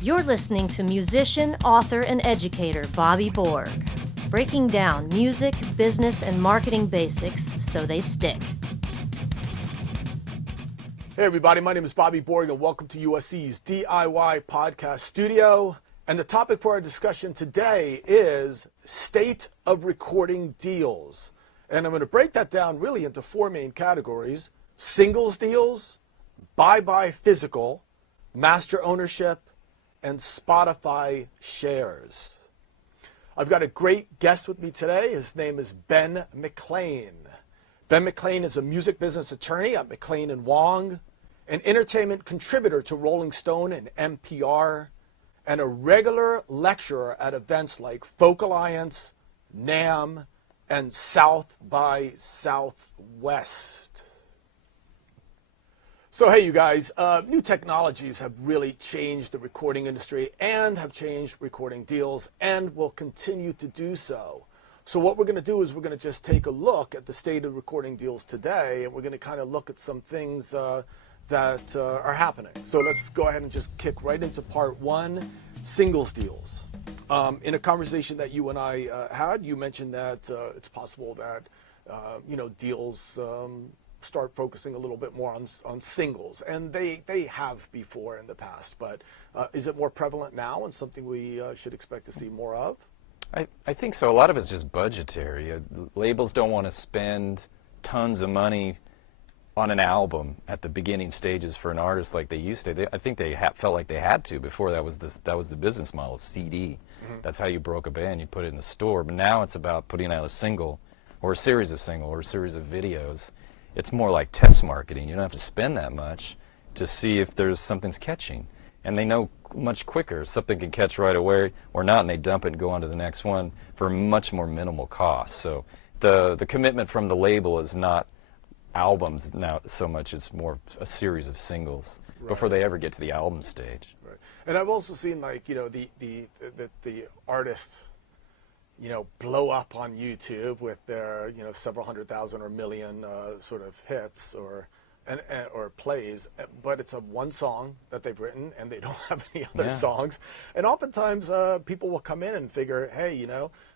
You're listening to musician, author, and educator Bobby Borg, breaking down music, business, and marketing basics so they stick. Hey everybody, my name is Bobby Borg and welcome to USC's DIY podcast studio. And the topic for our discussion today is state of recording deals. And I'm going to break that down really into four main categories: singles deals, buy physical, master ownership, and Spotify shares. I've got a great guest with me today. His name is Ben McLane. Ben McLane is a music business attorney at McLane & Wong, an entertainment contributor to Rolling Stone and NPR, and a regular lecturer at events like Folk Alliance, NAMM, and South by Southwest. So hey, you guys, new technologies have really changed the recording industry and have changed recording deals and will continue to do so. So what we're going to do is we're going to just take a look at the state of recording deals today, and we're going to kind of look at some things that are happening. So let's go ahead and just kick right into part one, singles deals. In a conversation that you and I had, you mentioned that it's possible that deals start focusing a little bit more on singles, and they have before in the past, but is it more prevalent now and something we should expect to see more of? I think so. A lot of it's just budgetary. Labels don't want to spend tons of money on an album at the beginning stages for an artist like they used to. I think they felt like they had to before. That was the business model, CD. Mm-hmm. That's how you broke a band. You put it in the store. But now it's about putting out a single or a series of singles or a series of videos. It's more like test marketing. You don't have to spend that much to see if something's catching. And they know much quicker. Something can catch right away or not, and they dump it and go on to the next one for much more minimal cost. So the commitment from the label is not albums now so much. It's more a series of singles before they ever get to the album stage. Right. And I've also seen the artists blow up on YouTube with their several 100,000 or million sort of hits or plays, but it's one song that they've written and they don't have any other songs. And oftentimes people will come in and figure, hey,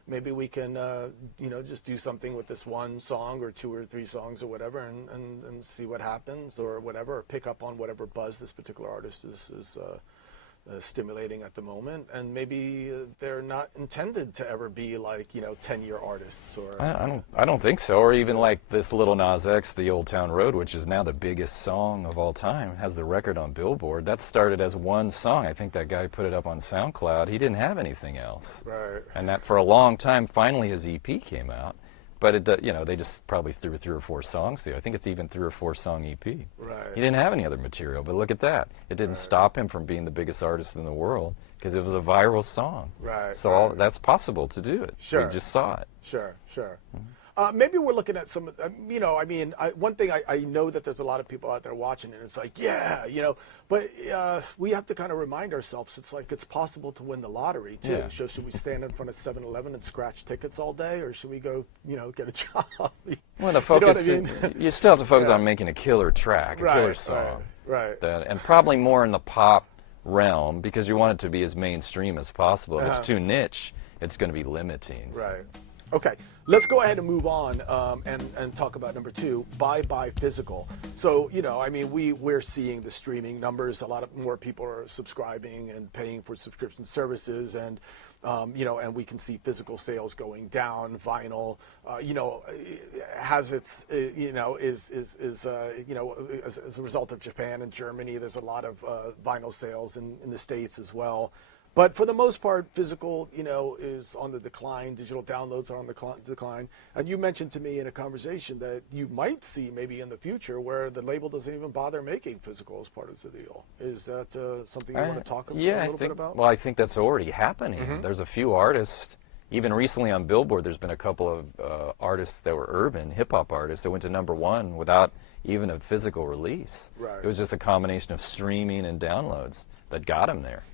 maybe we can just do something with this one song or two or three songs or whatever and see what happens or whatever, or pick up on whatever buzz this particular artist is stimulating at the moment, and maybe they're not intended to ever be 10-year artists. Or I don't think so. Or even like this Lil Nas X, The Old Town Road, which is now the biggest song of all time, has the record on Billboard. That started as one song. I think that guy put it up on SoundCloud. He didn't have anything else. Right. And that for a long time, finally his EP came out. But they just probably threw 3 or 4 songs there. I think it's even 3 or 4 song EP. Right. He didn't have any other material, but look at that. It didn't stop him from being the biggest artist in the world because it was a viral song. Right. So that's possible to do it. Sure. We just saw it. Sure. Mm-hmm. Maybe we're looking at some, one thing I know that there's a lot of people out there watching, and it's like, but we have to kind of remind ourselves, it's possible to win the lottery too. Yeah. So should we stand in front of 7-Eleven and scratch tickets all day, or should we go, get a job? Well, the focus, you still have to focus on making a killer track, a killer song. Right. And probably more in the pop realm, because you want it to be as mainstream as possible. If it's too niche, it's going to be limiting. Right. Okay, let's go ahead and move on and talk about number 2, buy physical. So, we're seeing the streaming numbers. A lot more people are subscribing and paying for subscription services, and and we can see physical sales going down. Vinyl, has its, as a result of Japan and Germany, there's a lot of vinyl sales in the States as well. But for the most part, physical, is on the decline. Digital downloads are on the decline. And you mentioned to me in a conversation that you might see maybe in the future where the label doesn't even bother making physical as part of the deal. Is that something you want to talk a little bit about? Well, I think that's already happening. Mm-hmm. There's a few artists, even recently on Billboard, there's been a couple of artists that were urban, hip-hop artists that went to #1 without even a physical release. Right. It was just a combination of streaming and downloads that got them there.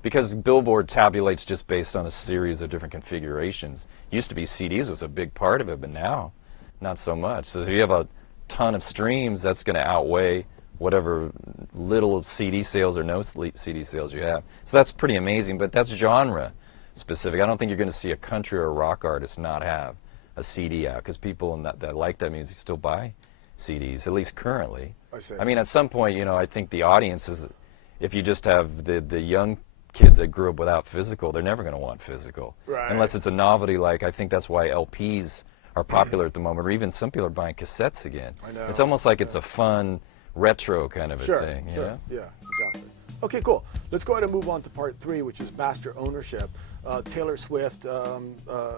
Because Billboard tabulates just based on a series of different configurations. Used to be CDs was a big part of it, but now not so much. So if you have a ton of streams, that's going to outweigh whatever little CD sales or no CD sales you have. So that's pretty amazing, but that's genre specific. I don't think you're going to see a country or a rock artist not have a CD out, because people that like that music still buy CDs, at least currently. I see. I mean, at some point, you know, I think the audience is, if you just have the young kids that grew up without physical, they're never going to want physical. Right. Unless it's a novelty, like I think that's why LPs are popular at the moment, or even some people are buying cassettes again. I know. It's almost like it's a fun retro kind of a Sure, thing. sure. You know? Yeah, exactly. Okay, cool. Let's go ahead and move on to part 3, which is master ownership. Taylor Swift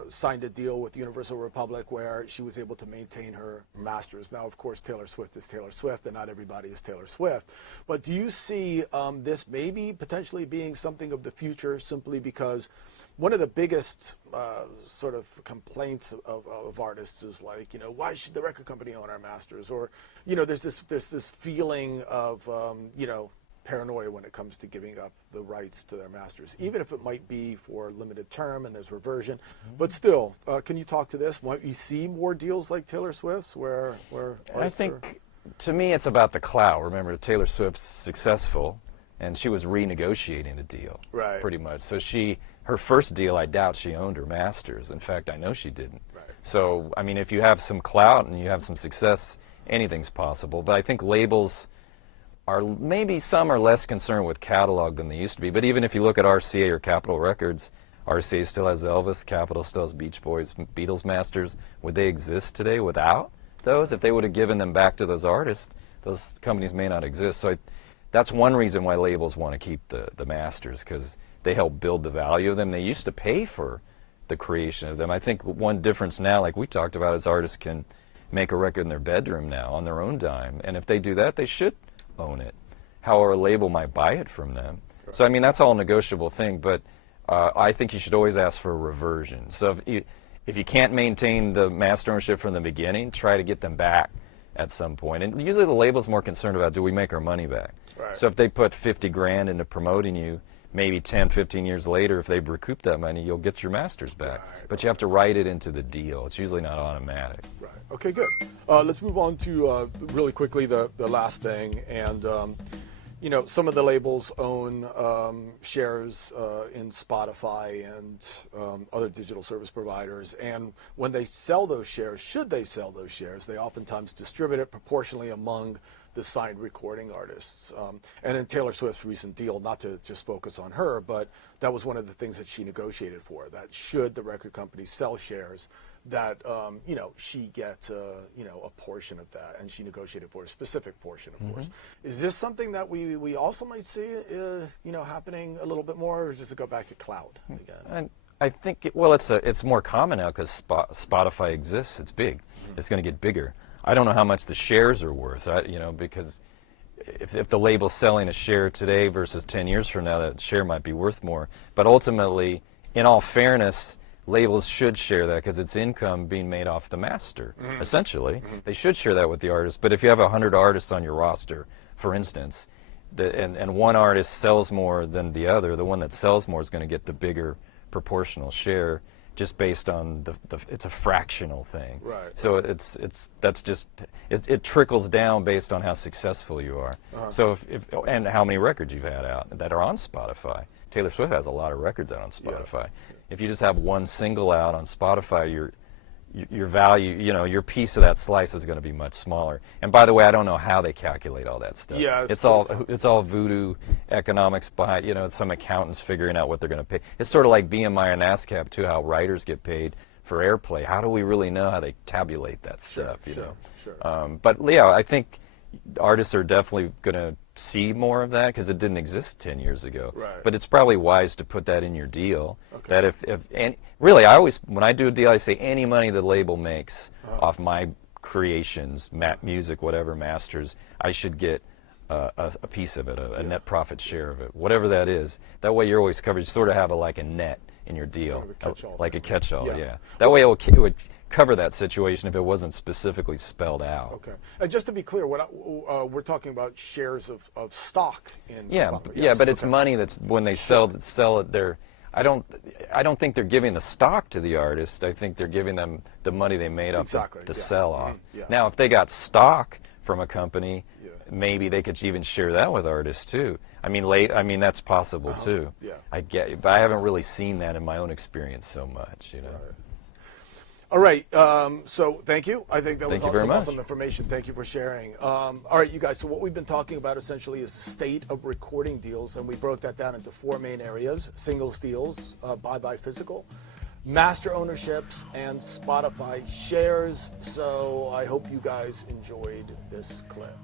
signed a deal with Universal Republic where she was able to maintain her masters. Now, of course, Taylor Swift is Taylor Swift, and not everybody is Taylor Swift. But do you see this maybe potentially being something of the future, simply because one of the biggest sort of complaints of artists is like, you know, why should the record company own our masters? Or, you know, there's this feeling of, you know, paranoia when it comes to giving up the rights to their masters, even if it might be for limited term and there's reversion. But still, can you talk to this? Might we see more deals like Taylor Swift's where I think, to me, it's about the clout. Remember, Taylor Swift's successful, and she was renegotiating a deal, Right. pretty much. So her first deal, I doubt she owned her masters. In fact, I know she didn't. Right. So, I mean, if you have some clout and you have some success, anything's possible. But I think labels are, maybe some are less concerned with catalog than they used to be. But even if you look at RCA or Capitol Records, RCA still has Elvis, Capitol still has Beach Boys, Beatles masters. Would they exist today without those? If they would have given them back to those artists, those companies may not exist. So that's one reason why labels want to keep the masters, because they help build the value of them. They used to pay for the creation of them. I think one difference now, like we talked about, is artists can make a record in their bedroom now on their own dime. And if they do that, they should own it. However, a label might buy it from them. So, I mean, that's all a negotiable thing, but I think you should always ask for a reversion. So if you can't maintain the master ownership from the beginning, try to get them back at some point. And usually the label's more concerned about, do we make our money back? Right. So if they put 50 grand into promoting you, maybe 10, 15 years later, if they've recouped that money, you'll get your masters back. Right. But you have to write it into the deal. It's usually not automatic. Right. Okay, good. Let's move on to really quickly the last thing. And, you know, some of the labels own shares in Spotify and other digital service providers. And when they sell those shares, should they sell those shares, they oftentimes distribute it proportionally among the signed recording artists. And in Taylor Swift's recent deal, not to just focus on her, but that was one of the things that she negotiated for, that should the record company sell shares, that, you know, she gets, you know, a portion of that, and she negotiated for a specific portion, of course. Is this something that we also might see, you know, happening a little bit more, or does it go back to cloud again? And I think, well, it's more common now because Spotify exists. It's big. It's going to get bigger. I don't know how much the shares are worth, you know, because if the label's selling a share today versus 10 years from now, that share might be worth more. But ultimately, in all fairness, labels should share that because it's income being made off the master, essentially. They should share that with the artist. But if you have 100 artists on your roster, for instance, and one artist sells more than the other, the one that sells more is going to get the bigger proportional share, just based on it's a fractional thing. Right. So it trickles down based on how successful you are. So and how many records you've had out that are on Spotify. Taylor Swift has a lot of records out on Spotify. If you just have one single out on Spotify, your value, you know, your piece of that slice is going to be much smaller. And by the way, I don't know how they calculate all that stuff. Yeah, it's all voodoo economics behind, you know, some accountants figuring out what they're going to pay. It's sort of like BMI and ASCAP too, how writers get paid for airplay. How do we really know how they tabulate that stuff, you know? Sure. But yeah, I think artists are definitely going to see more of that because it didn't exist 10 years ago. Right. But it's probably wise to put that in your deal. Okay. That and really, I always, when I do a deal, I say any money the label makes off my creations, music, whatever, masters, I should get a piece of it, a net profit share of it, whatever that is. That way you're always covered. You sort of have like a net in your deal, Kind of a catch-all like thing. a catch-all, Yeah. That way it would cover that situation if it wasn't specifically spelled out. Okay. And just to be clear, we're talking about shares of stock in Yeah, Spotify. yeah, Yes, but it's okay. money that's when they sell it. I don't think they're giving the stock to the artist. I think they're giving them the money they made up Exactly, to yeah. sell off. Yeah. Now, if they got stock from a company, maybe they could even share that with artists too. I mean, that's possible too. Yeah. But I haven't really seen that in my own experience so much, you know. All right. So thank you. I think that was Thank you very much. awesome information. Thank you for sharing. All right, you guys. So what we've been talking about essentially is the state of recording deals, and we broke that down into 4 main areas: singles deals, buy physical, master ownerships, and Spotify shares. So I hope you guys enjoyed this clip.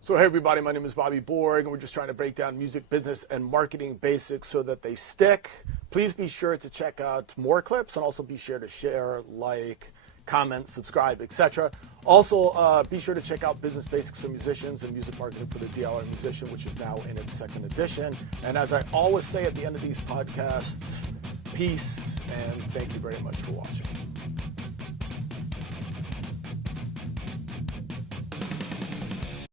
So hey everybody, my name is Bobby Borg, and we're just trying to break down music business and marketing basics so that they stick. Please be sure to check out more clips, and also be sure to share, like, comment, subscribe, etc. Also, be sure to check out Business Basics for Musicians and Music Marketing for the DIY Musician, which is now in its 2nd edition. And as I always say at the end of these podcasts, peace, and thank you very much for watching.